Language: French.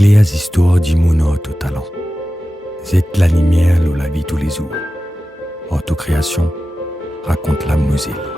les histoires du monde au talent. C'est la lumière de la vie tous les jours. Autocréation raconte la musique.